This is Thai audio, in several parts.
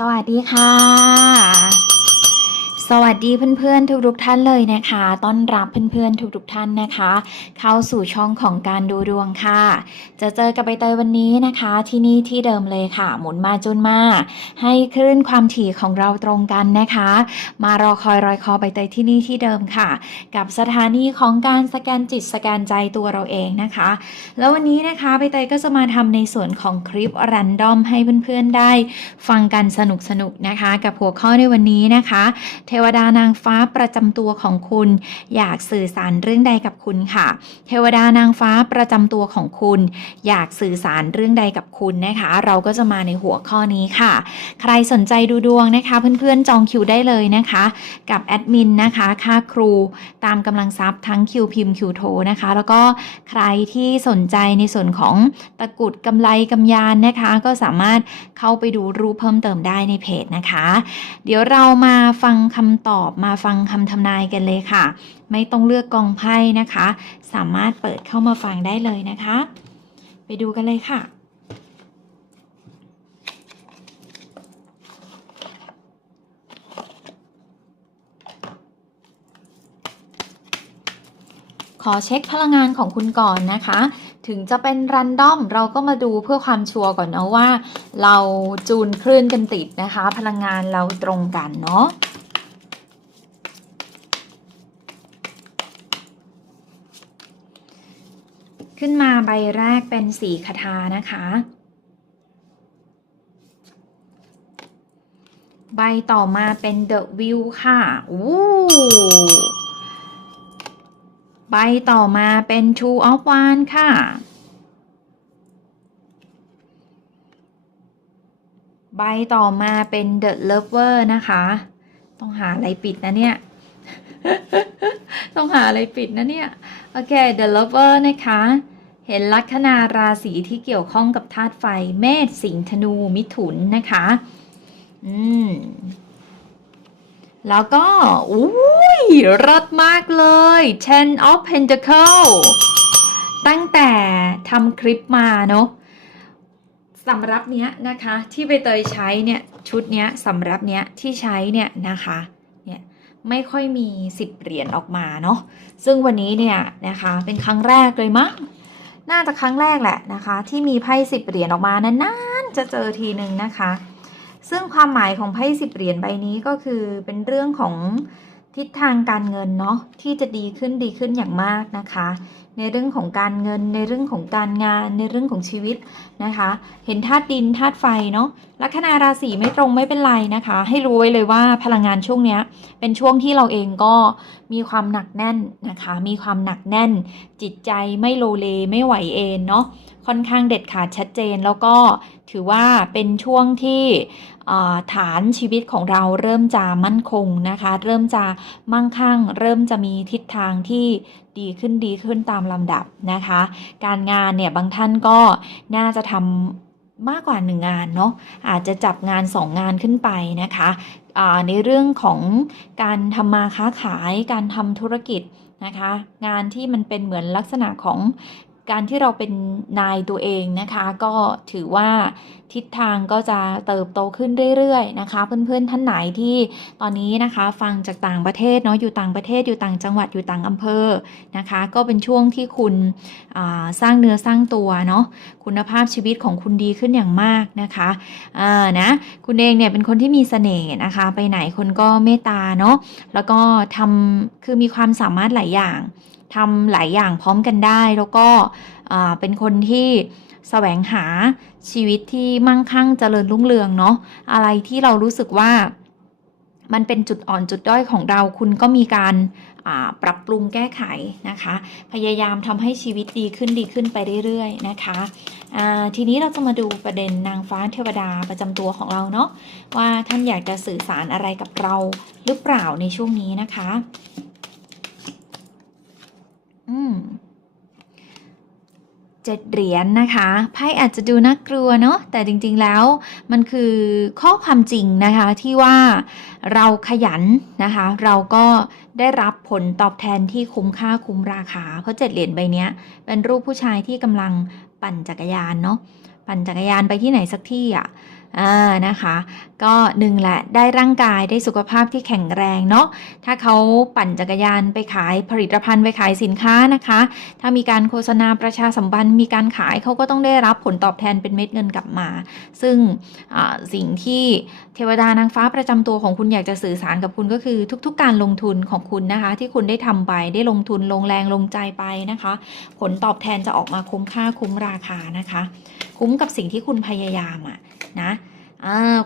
สวัสดีค่ะ สวัสดีเพื่อนๆ ทุกๆท่านเลยนะคะ ต้อนรับเพื่อนๆ ทุกๆท่านนะคะ เข้าสู่ช่องของการดูดวงค่ะ จะเจอกับใบเตยวันนี้นะคะ ที่นี่ที่เดิมเลยค่ะ หมุนมาจุนมา ให้คลื่นความถี่ของเราตรงกันนะคะ มารอคอยรอยคอใบเตยที่นี่ที่เดิมค่ะ กับสถานีของการสแกนจิตสแกนใจตัวเราเองนะคะ แล้ววันนี้นะคะใบเตยก็จะมาทำในส่วนของคลิปรันดอมให้เพื่อนๆได้ ฟังกันสนุกๆนะคะ กับหัวข้อในวันนี้นะคะเทวดานางฟ้าประจำตัวของคุณ อยากสื่อสารเรื่องใดกับคุณค่ะ เทวดานางฟ้าประจำตัวของคุณ อยากสื่อสารเรื่องใดกับคุณนะคะ เราก็จะมาในหัวข้อนี้ค่ะ ใครสนใจดูดวงนะคะ เพื่อนๆจองคิวได้เลยนะคะ กับแอดมินนะคะค่าครูตามกำลังทรัพย์ทั้งคิวพิมพ์คิวโทนะคะ แล้วก็ใครที่สนใจในส่วนของตะกุดกำไรกำยานนะคะ ก็สามารถเข้าไปดูรูปเพิ่มเติมได้ในเพจนะคะ เดี๋ยวเรามาฟังคำตอบมาฟังคำทำนายกันเลยค่ะ ไม่ต้องเลือกกองไพ่นะคะ สามารถเปิดเข้ามาฟังได้เลยนะคะ ไปดูกันเลยค่ะขอเช็คพลังงานของคุณก่อนนะคะ ถึงจะเป็นรันดอมเราก็มาดูเพื่อความชัวร์ก่อนเนาะว่า เราจูนคลื่นกันติดนะคะ พลังงานเราตรงกันเนาะ ขึ้นมาใบแรกเป็นสีคาถานะคะ ใบต่อมาเป็น The View ค่ะอู้ใบต่อมาเป็น Two of Wands ค่ะ ใบต่อมาเป็น The Lover นะคะ ต้องหาอะไรปิดนะเนี่ย ต้องหาอะไรปิดนะเนี่ย โอเค The Lover นะคะ เห็นลัคนาราศีที่เกี่ยวข้องกับธาตุไฟ เมษสิงห์ธนูมิถุนนะคะ อืม แล้วก็อุ้ยรสมากเลย Ten of Pentacle ตั้งแต่ทำคลิปมาเนาะสำรับเนี้ยนะคะ ที่ใบเตยใช้เนี่ย ชุดเนี้ยสำรับเนี้ยที่ใช้เนี่ยนะคะ ไม่ค่อยมี 10 เหรียญออกมาเนาะซึ่งวันนี้เนี่ยนะคะเป็นครั้งแรกเลยมั้งน่าจะครั้งแรกแหละนะคะ ที่มีไพ่สิบเหรียญออกมานานๆจะเจอทีหนึ่งนะคะ ซึ่งความหมายของไพ่สิบเหรียญใบนี้ก็คือเป็นเรื่องของทิศทางการเงินเนาะที่จะดีขึ้นดีขึ้นอย่างมากนะคะ ในเรื่องของการเงิน ในเรื่องของการงาน ในเรื่องของชีวิตนะคะ เห็นธาตุดินธาตุไฟเนาะลัคนาราศีไม่ตรงไม่เป็นไรนะคะ ให้รู้ไว้เลยว่าพลังงานช่วงนี้เป็นช่วงที่เราเองก็มีความหนักแน่นนะคะ มีความหนักแน่น จิตใจไม่โลเลไม่ไหวเองเนาะค่อนข้างเด็ดขาดชัดเจนแล้วก็ถือว่าเป็นช่วงที่ฐานชีวิตของเราเริ่มจะมั่นคงนะคะ เริ่มจะมั่งคั่ง เริ่มจะมีทิศทางที่ ดีขึ้นดีขึ้นตามลำดับนะคะ การงานเนี่ยบางท่านก็น่าจะทำมากกว่าหนึ่งงานเนาะอาจจะจับงานสองงานขึ้นไปนะคะในเรื่องของการทำมาค้าขายการทำธุรกิจนะคะ งานที่มันเป็นเหมือนลักษณะของ การที่เราเป็นนายตัวเองนะคะ ก็ถือว่าทิศทางก็จะเติบโตขึ้นเรื่อยๆนะคะ เพื่อนๆท่านไหนที่ตอนนี้นะคะ ฟังจากต่างประเทศเนาะอยู่ต่างประเทศอยู่ต่างจังหวัดอยู่ต่างอำเภอนะคะ ก็เป็นช่วงที่คุณสร้างเนื้อสร้างตัวเนาะคุณภาพชีวิตของคุณดีขึ้นอย่างมากนะคะอ่านะคุณเองเนี่ยเป็นคนที่มีเสน่ห์นะคะ ไปไหนคนก็เมตตาเนาะแล้วก็ทำคือมีความสามารถหลายอย่าง ทำหลายอย่างพร้อมกันได้ แล้วก็เป็นคนที่แสวงหาชีวิตที่มั่งคั่งเจริญรุ่งเรืองเนาะอะไรที่เรารู้สึกว่ามันเป็นจุดอ่อนจุดด้อยของเราคุณก็มีการปรับปรุงแก้ไขนะคะ พยายามทำให้ชีวิตดีขึ้นดีขึ้นไปเรื่อยๆนะคะทีนี้เราจะมาดูประเด็นนางฟ้าเทวดาประจำตัวของเราเนาะว่าท่านอยากจะสื่อสารอะไรกับเราหรือเปล่าในช่วงนี้นะคะ อืมเจ็ดเหรียญนะคะไพ่อาจจะดูน่ากลัวเนาะแต่จริงๆแล้วมันคือข้อความจริงนะคะที่ว่าเราขยันนะคะ เราก็ได้รับผลตอบแทนที่คุ้มค่าคุ้มราคา เพราะเจ็ดเหรียญใบนี้เป็นรูปผู้ชายที่กำลังปั่นจักรยานเนาะปั่นจักรยานไปที่ไหนสักที่อะ่ะ อ่านะคะ ก็หนึ่งแหละได้ร่างกายได้สุขภาพที่แข็งแรงเนาะถ้าเขาปั่นจักรยานไปขายผลิตภัณฑ์ไปขายสินค้านะคะ ถ้ามีการโฆษณาประชาสัมพันธ์มีการขายเขาก็ต้องได้รับผลตอบแทนเป็นเม็ดเงินกลับมา ซึ่งสิ่งที่เทวดานางฟ้าประจำตัวของคุณอยากจะสื่อสารกับคุณก็คือทุก ๆ การลงทุนของคุณนะคะ ที่คุณได้ทำไปได้ลงทุนลงแรงลงใจไปนะคะ ผลตอบแทนจะออกมาคุ้มค่าคุ้มราคานะคะ คุ้มกับสิ่งที่คุณพยายามอะ นะ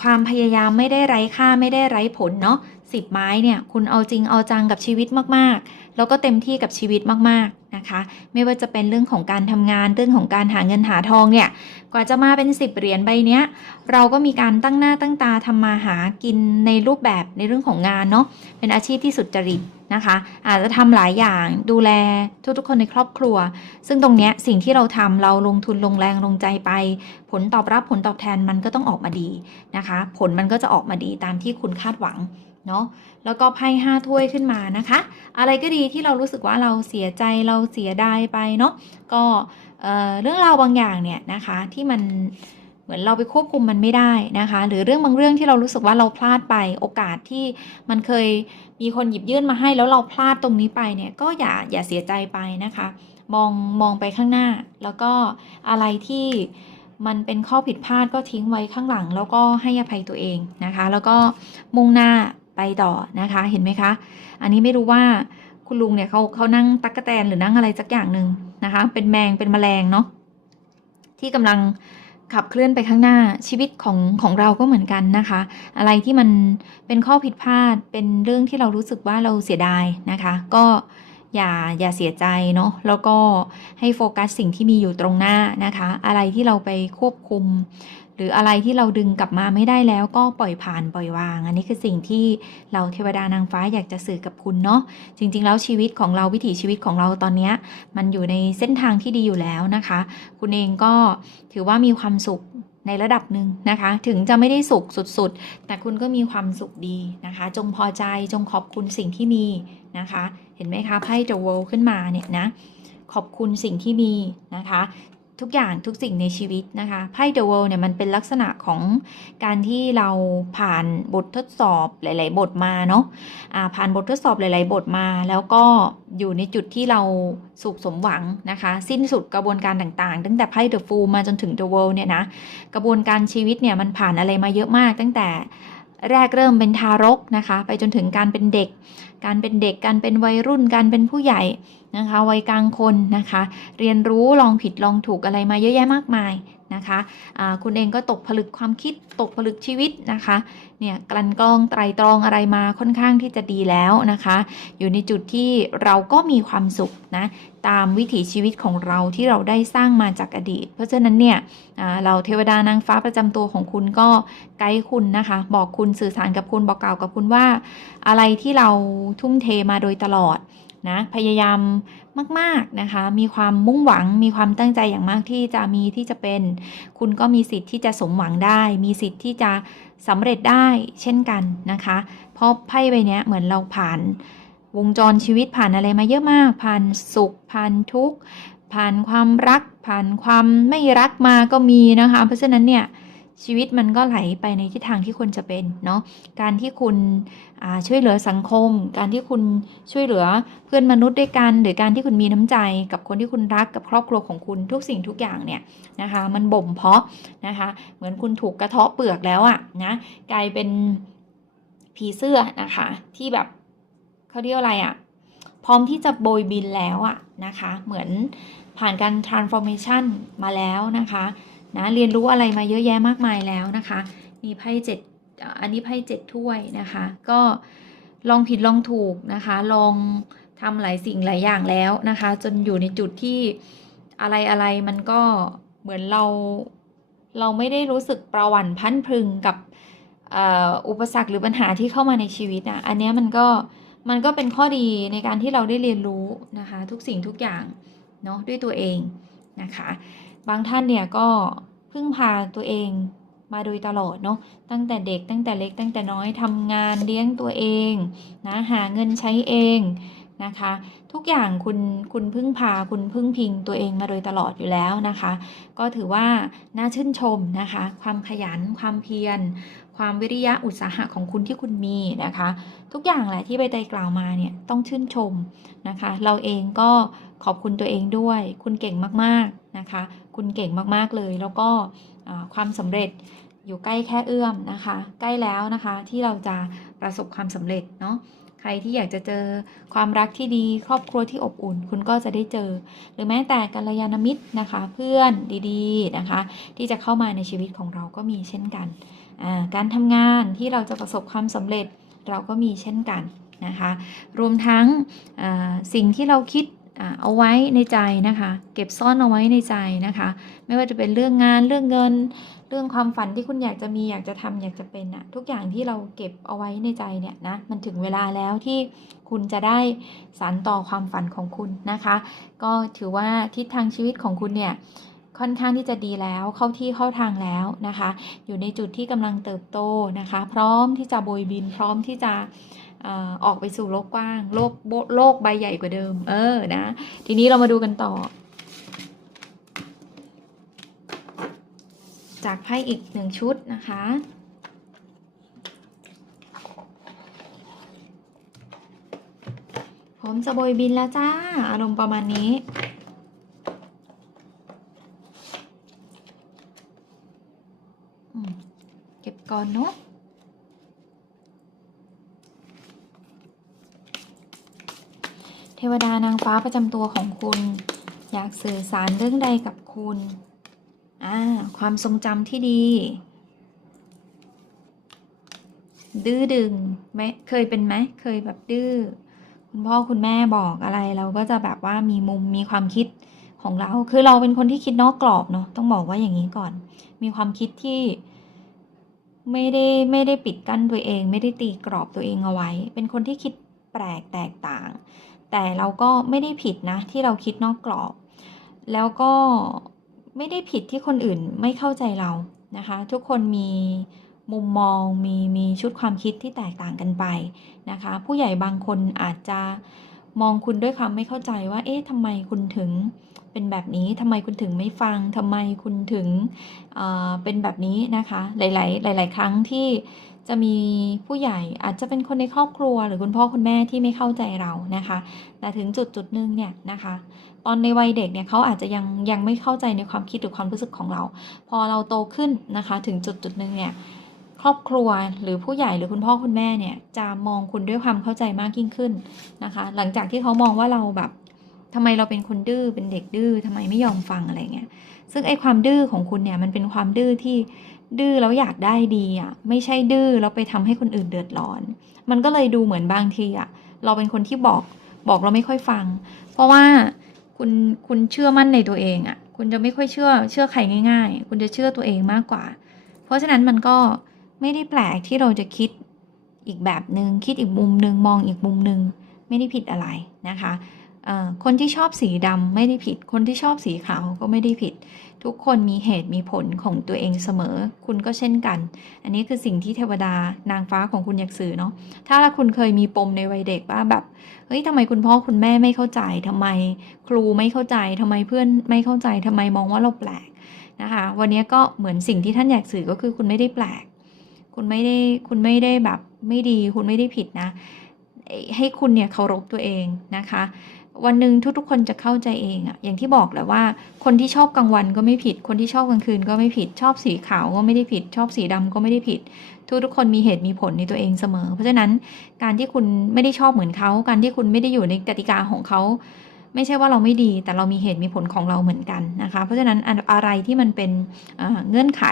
ความพยายามไม่ได้ไร้ค่าไม่ได้ไร้ผลเนาะสิบไม้เนี่ยคุณเอาจริงเอาจังกับชีวิตมาก แล้วก็เต็มที่กับชีวิตมากๆนะคะ ไม่ว่าจะเป็นเรื่องของการทำงานเรื่องของการหาเงินหาทองเนี่ยกว่าจะมาเป็น 10 เหรียญใบเนี้ย เราก็มีการตั้งหน้าตั้งตาทำมาหากินในรูปแบบในเรื่องของงานเนาะเป็นอาชีพที่สุดจริตนะคะอาจจะทำหลายอย่างดูแลทุกๆคนในครอบครัว ซึ่งตรงเนี้ยสิ่งที่เราทำเราลงทุนลงแรงลงใจไป ผลตอบรับผลตอบแทนมันก็ต้องออกมาดีนะคะ ผลมันก็จะออกมาดีตามที่คุณคาดหวัง เนาะแล้วก็ไพ่ห้าถ้วยขึ้นมานะคะ อะไรก็ดีที่เรารู้สึกว่าเราเสียใจเราเสียดายไปเนาะก็เเรื่องราวบางอย่างเนี่ยนะคะที่มันเหมือนเราไปควบคุมมันไม่ได้นะคะ หรือเรื่องบางเรื่องที่เรารู้สึกว่าเราพลาดไปโอกาสที่มันเคยมีคนหยิบยื่นมาให้แล้วเราพลาดตรงนี้ไปเนี่ยก็อย่าอย่าเสียใจไปนะคะ มองมองไปข้างหน้า แล้วก็อะไรที่มันเป็นข้อผิดพลาดก็ทิ้งไว้ข้างหลัง แล้วก็ให้อภัยตัวเองนะคะ แล้วก็มุ่งหน้า ไปต่อนะคะเห็นไหมคะ อันนี้ไม่รู้ว่าคุณลุงเนี่ยเขาเขานั่งตั๊กแตนหรือนั่งอะไรสักอย่างหนึ่งนะคะ เป็นแมงเป็นแมลงเนาะที่กำลังขับเคลื่อนไปข้างหน้าชีวิตของของเราก็เหมือนกันนะคะ อะไรที่มันเป็นข้อผิดพลาดเป็นเรื่องที่เรารู้สึกว่าเราเสียดายนะคะ ก็อย่าอย่าเสียใจเนาะแล้วก็ให้โฟกัสสิ่งที่มีอยู่ตรงหน้านะคะ อะไรที่เราไปควบคุม หรืออะไรที่เราดึงกลับมาไม่ได้แล้วก็ปล่อยผ่านปล่อยวาง อันนี้คือสิ่งที่เราเทวดานางฟ้าอยากจะสื่อกับคุณเนาะจริง ๆ แล้วชีวิตของเราวิถีชีวิตของเราตอนนี้มันอยู่ในเส้นทางที่ดีอยู่แล้วนะคะ คุณเองก็ถือว่ามีความสุขในระดับหนึ่งนะคะ ถึงจะไม่ได้สุขสุดๆ แต่คุณก็มีความสุขดีนะคะ จงพอใจจงขอบคุณสิ่งที่มีนะคะ เห็นไหมคะไพ่ The World ขึ้นมาเนี่ยนะขอบคุณสิ่งที่มีนะคะ ทุกอย่างทุกสิ่งในชีวิตนะคะไพ่ The World เนี่ยมันเป็นลักษณะของการที่เราผ่านบททดสอบหลาย ๆ บทมาเนาะอ่าผ่านบททดสอบหลาย ๆ บทมา แล้วก็อยู่ในจุดที่เราสุขสมหวังนะคะ สิ้นสุดกระบวนการต่าง ๆ ตั้งแต่ไพ่ The Fool มาจนถึง The World เนี่ยนะกระบวนการชีวิตเนี่ยมันผ่านอะไรมาเยอะมาก ตั้งแต่แรกเริ่มเป็นทารกนะคะ ไปจนถึงการเป็นเด็ก การเป็นเด็กการเป็นวัยรุ่นการเป็นผู้ใหญ่ นะคะวัยกลางคนนะคะ เรียนรู้ลองผิดลองถูกอะไรมาเยอะแยะมากมายนะคะอ่าคุณเองก็ตกผลึกความคิดตกผลึกชีวิตนะคะเนี่ยกลั่นกรองไตรตรองอะไรมาค่อนข้างที่จะดีแล้วนะคะ อยู่ในจุดที่เราก็มีความสุขนะตามวิถีชีวิตของเราที่เราได้สร้างมาจากอดีต เพราะฉะนั้นเนี่ยเราเทวดานางฟ้าประจำตัวของคุณก็ไกด์คุณนะคะ บอกคุณสื่อสารกับคุณบอกกล่าวกับคุณว่า อะไรที่เราทุ่มเทมาโดยตลอด นะพยายามมาก ๆนะคะ มีความมุ่งหวัง มีความตั้งใจอย่างมากที่จะมีที่จะเป็น คุณก็มีสิทธิ์ที่จะสมหวังได้ มีสิทธิ์ที่จะสำเร็จได้เช่นกันนะคะ เพราะไพ่ใบนี้เหมือนเราผ่านวงจรชีวิตผ่านอะไรมาเยอะมาก ผ่านสุข ผ่านทุกข์ ผ่านความรัก ผ่านความไม่รักมาก็มีนะคะ เพราะฉะนั้นเนี่ย ชีวิตมันก็ไหลไปในทิศทางที่ควรจะเป็นเนาะการที่คุณช่วยเหลือสังคม การที่คุณช่วยเหลือเพื่อนมนุษย์ด้วยกัน หรือการที่คุณมีน้ำใจกับคนที่คุณรักกับครอบครัวของคุณทุกสิ่งทุกอย่างเนี่ยนะคะมันบ่มเพาะนะคะเหมือนคุณถูกกระเทาะเปลือกแล้วอะนะกลายเป็นผีเสื้อนะคะที่แบบเขาเรียกอะไรอะพร้อมที่จะโบยบินแล้วอะนะคะเหมือนผ่านการ transformation มาแล้วนะคะ นะเรียนรู้อะไรมาเยอะแยะมากมายแล้วนะคะมีไพ่เจ็ดอันนี้ไพ่เจ็ดถ้วยนะคะ ก็ลองผิดลองถูกนะคะ ลองทำหลายสิ่งหลายอย่างแล้วนะคะ จนอยู่ในจุดที่อะไรอะไรมันก็เหมือนเราเราไม่ได้รู้สึกประหวั่นพันพึงกับอุปสรรคหรือปัญหาที่เข้ามาในชีวิตอะอันนี้มันก็มันก็เป็นข้อดีในการที่เราได้เรียนรู้นะคะ ทุกสิ่งทุกอย่างเนาะด้วยตัวเองนะคะ บางท่านเนี่ยก็ พึ่งพาตัวเองมาโดยตลอดเนาะตั้งแต่เด็กตั้งแต่เล็ก ตั้งแต่น้อยทำงานเลี้ยงตัวเองนะหาเงินใช้เองนะคะ ทุกอย่างคุณคุณพึ่งพาคุณพึ่งพิงตัวเองมาโดยตลอดอยู่แล้วนะคะ ก็ถือว่าน่าชื่นชมนะคะ ความขยันความเพียร ความวิริยะอุตสาหะของคุณที่คุณมีนะคะ ทุกอย่างแหละที่ใบเตยกล่าวมาเนี่ยต้องชื่นชมนะคะ เราเองก็ขอบคุณตัวเองด้วย คุณเก่งมากๆนะคะ คุณเก่งมากๆเลย แล้วก็ความสำเร็จอยู่ใกล้แค่เอื้อมนะคะ ใกล้แล้วนะคะที่เราจะประสบความสำเร็จเนาะใครที่อยากจะเจอความรักที่ดีครอบครัวที่อบอุ่น คุณก็จะได้เจอ หรือแม้แต่กัลยาณมิตรนะคะ เพื่อนดีๆนะคะ ที่จะเข้ามาในชีวิตของเราก็มีเช่นกัน การทำงานที่เราจะประสบความสำเร็จเราก็มีเช่นกันนะคะ รวมทั้งสิ่งที่เราคิด เอาไว้ในใจนะคะ เก็บซ่อนเอาไว้ในใจนะคะ ไม่ว่าจะเป็นเรื่องงานเรื่องเงิน เรื่องความฝันที่คุณอยากจะมีอยากจะทำอยากจะเป็นอะทุกอย่างที่เราเก็บเอาไว้ในใจเนี่ยนะมันถึงเวลาแล้วที่คุณจะได้สานต่อความฝันของคุณนะคะ ก็ถือว่าทิศทางชีวิตของคุณเนี่ยค่อนข้างที่จะดีแล้วเข้าที่เข้าทางแล้วนะคะ อยู่ในจุดที่กำลังเติบโตนะคะ พร้อมที่จะโบยบินพร้อมที่จะ ออกไปสู่โลกกว้าง โลกโลกใบใหญ่กว่าเดิม เออนะ ทีนี้เรามาดูกันต่อ จากไพ่อีกหนึ่งชุดนะคะผมจะโบยบินแล้วจ้า อารมณ์ประมาณนี้ เก็บก่อนเนาะ เทวดานางฟ้าประจำตัวของคุณ อยากสื่อสารเรื่องใดกับคุณอ่าความทรงจำที่ดี ดื้อดึงไหมเคยเป็นไหมเคยแบบดื้อคุณพ่อคุณแม่บอกอะไรเราก็จะแบบว่ามีมุมมีความคิดของเรา คือเราเป็นคนที่คิดนอกกรอบเนาะต้องบอกว่าอย่างนี้ก่อน มีความคิดที่ไม่ได้ไม่ได้ปิดกั้นตัวเอง ไม่ได้ตีกรอบตัวเองเอาไว้ เป็นคนที่คิดแปลกแตกต่าง แต่เราก็ไม่ได้ผิดนะ ที่เราคิดนอกกรอบ แล้วก็ไม่ได้ผิดที่คนอื่นไม่เข้าใจเรานะคะ ทุกคนมีมุมมองมีมีชุดความคิดที่แตกต่างกันไปนะคะ ผู้ใหญ่บางคนอาจจะมองคุณด้วยความไม่เข้าใจว่า เอ๊ะทำไมคุณถึงเป็นแบบนี้ทำไมคุณถึงไม่ฟังทำไมคุณถึงเอ่อเป็นแบบนี้นะคะ หลาย ๆ หลาย ๆ ครั้งที่ จะมีผู้ใหญ่อาจจะเป็นคนในครอบครัว หรือคุณพ่อคุณแม่ที่ไม่เข้าใจเรานะคะ แต่ถึงจุดจุดหนึ่งเนี่ยนะคะ ตอนในวัยเด็กเนี่ยเขาอาจจะยังยังไม่เข้าใจในความคิดหรือความรู้สึกของเรา พอเราโตขึ้นนะคะ ถึงจุดจุดหนึ่งเนี่ยครอบครัวหรือผู้ใหญ่หรือคุณพ่อคุณแม่เนี่ยจะมองคุณด้วยความเข้าใจมากยิ่งขึ้นนะคะ หลังจากที่เขามองว่าเราแบบทำไมเราเป็นคนดื้อเป็นเด็กดื้อทำไมไม่ยอมฟังอะไรเงี้ยซึ่งไอ้ความดื้อของคุณเนี่ยมันเป็นความดื้อที่ ดื้อแล้วอยากได้ดีอะไม่ใช่ดื้อแล้วไปทำให้คนอื่นเดือดร้อน มันก็เลยดูเหมือนบางทีอะเราเป็นคนที่บอกบอกเราไม่ค่อยฟัง เพราะว่าคุณคุณเชื่อมั่นในตัวเองอะคุณจะไม่ค่อยเชื่อเชื่อใครง่าย ๆ คุณจะเชื่อตัวเองมากกว่า เพราะฉะนั้นมันก็ไม่ได้แปลกที่เราจะคิดอีกแบบหนึง่งคิดอีกมุมหนึ่งมองอีกมุมหนึ่งไม่ได้ผิดอะไรนะคะ คนที่ชอบสีดำไม่ได้ผิด คนที่ชอบสีขาวก็ไม่ได้ผิด ทุกคนมีเหตุมีผลของตัวเองเสมอ คุณก็เช่นกัน อันนี้คือสิ่งที่เทวดานางฟ้าของคุณอยากสื่อเนาะถ้าคุณเคยมีปมในวัยเด็กว่าแบบเฮ้ยทำไมคุณพ่อคุณแม่ไม่เข้าใจทำไมครูไม่เข้าใจทำไมเพื่อนไม่เข้าใจทำไมมองว่าเราแปลกนะคะ วันนี้ก็เหมือนสิ่งที่ท่านอยากสื่อก็คือคุณไม่ได้แปลก คุณไม่ได้คุณไม่ได้แบบไม่ดี คุณไม่ได้ผิดนะ ให้คุณเนี่ยเคารพตัวเองนะคะ วันหนึ่งทุกๆ คนจะเข้าใจเองอะอย่างที่บอกแหละว่า คนที่ชอบกลางวันก็ไม่ผิด คนที่ชอบกลางคืนก็ไม่ผิด ชอบสีขาวก็ไม่ได้ผิด ชอบสีดำก็ไม่ได้ผิด ทุกๆ คนมีเหตุมีผลในตัวเองเสมอ เพราะฉะนั้นการที่คุณไม่ได้ชอบเหมือนเขา การที่คุณไม่ได้อยู่ในกติกาของเขา ไม่ใช่ว่าเราไม่ดีแต่เรามีเหตุมีผลของเราเหมือนกันนะคะ เพราะฉะนั้นอะไรที่มันเป็นเงื่อนไข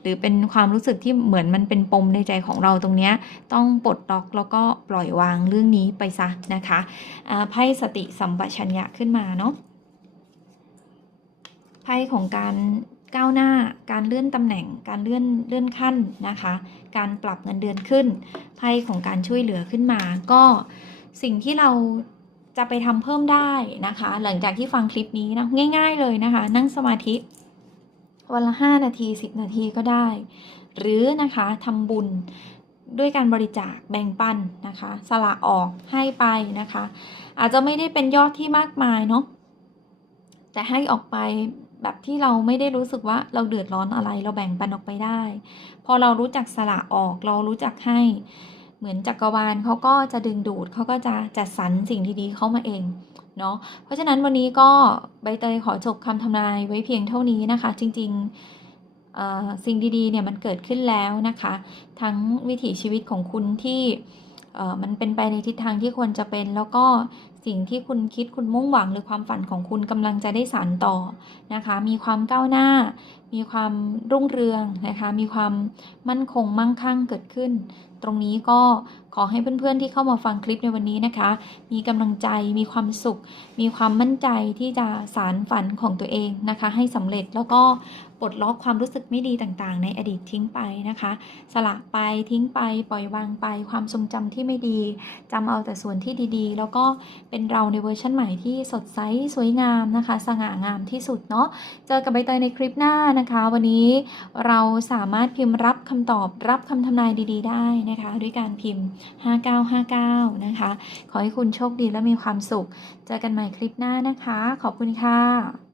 หรือเป็นความรู้สึกที่เหมือนมันเป็นปมในใจของเราตรงเนี้ยต้องปลดล็อกแล้วก็ปล่อยวางเรื่องนี้ไปซะนะคะไพ่สติสัมปชัญญะขึ้นมาเนาะไพ่ของการก้าวหน้าการเลื่อนตำแหน่งการเลื่อนเลื่อนขั้นนะคะ การปรับเงินเดือนขึ้นไพ่ของการช่วยเหลือขึ้นมา ก็สิ่งที่เรา จะไปทำเพิ่มได้นะคะ หลังจากที่ฟังคลิปนี้นะง่าย ๆเลยนะคะ นั่งสมาธิ วันละ 5 นาที 10 นาทีก็ได้ หรือนะคะทำบุญด้วยการบริจาคแบ่งปันนะคะ สละออกให้ไปนะคะ อาจจะไม่ได้เป็นยอดที่มากมายเนาะแต่ให้ออกไปแบบที่เราไม่ได้รู้สึกว่าเราเดือดร้อนอะไร เราแบ่งปันออกไปได้ พอเรารู้จักสละออกเรารู้จักให้ เหมือนจักรวาลเขาก็จะดึงดูดเขาก็จะจัดสรรสิ่งดีๆเข้ามาเองเนาะเพราะฉะนั้นวันนี้ก็ใบเตยขอจบคำทำนายไว้เพียงเท่านี้นะคะ จริงๆสิ่งดีๆเนี่ยมันเกิดขึ้นแล้วนะคะ ทั้งวิถีชีวิตของคุณที่มันเป็นไปในทิศทางที่ควรจะเป็น แล้วก็สิ่งที่คุณคิดคุณมุ่งหวังหรือความฝันของคุณกำลังจะได้สานต่อนะคะ มีความก้าวหน้ามีความรุ่งเรืองนะคะ มีความมั่นคงมั่งคั่งเกิดขึ้น ตรงนี้ก็ขอให้เพื่อนๆที่เข้ามาฟังคลิปในวันนี้นะคะ มีกำลังใจ มีความสุข มีความมั่นใจที่จะสารฝันของตัวเองนะคะ ให้สำเร็จแล้วก็ปลดล็อกความรู้สึกไม่ดีต่างๆ ในอดีตทิ้งไปนะคะ สละไปทิ้งไป ปล่อยวางไป ความทรงจำที่ไม่ดีจำเอาแต่ส่วนที่ดีๆ แล้วก็เป็นเราในเวอร์ชันใหม่ที่สดใสสวยงามนะคะ สง่างามที่สุดเนาะ เจอกับใบเตยในคลิปหน้านะคะ วันนี้เราสามารถพิมพ์รับคำตอบรับคำทำนายดี ๆ ได้นะคะ ด้วยการพิมพ์ 5959 นะคะ ขอให้คุณโชคดีและมีความสุข เจอกันใหม่คลิปหน้านะคะ ขอบคุณค่ะ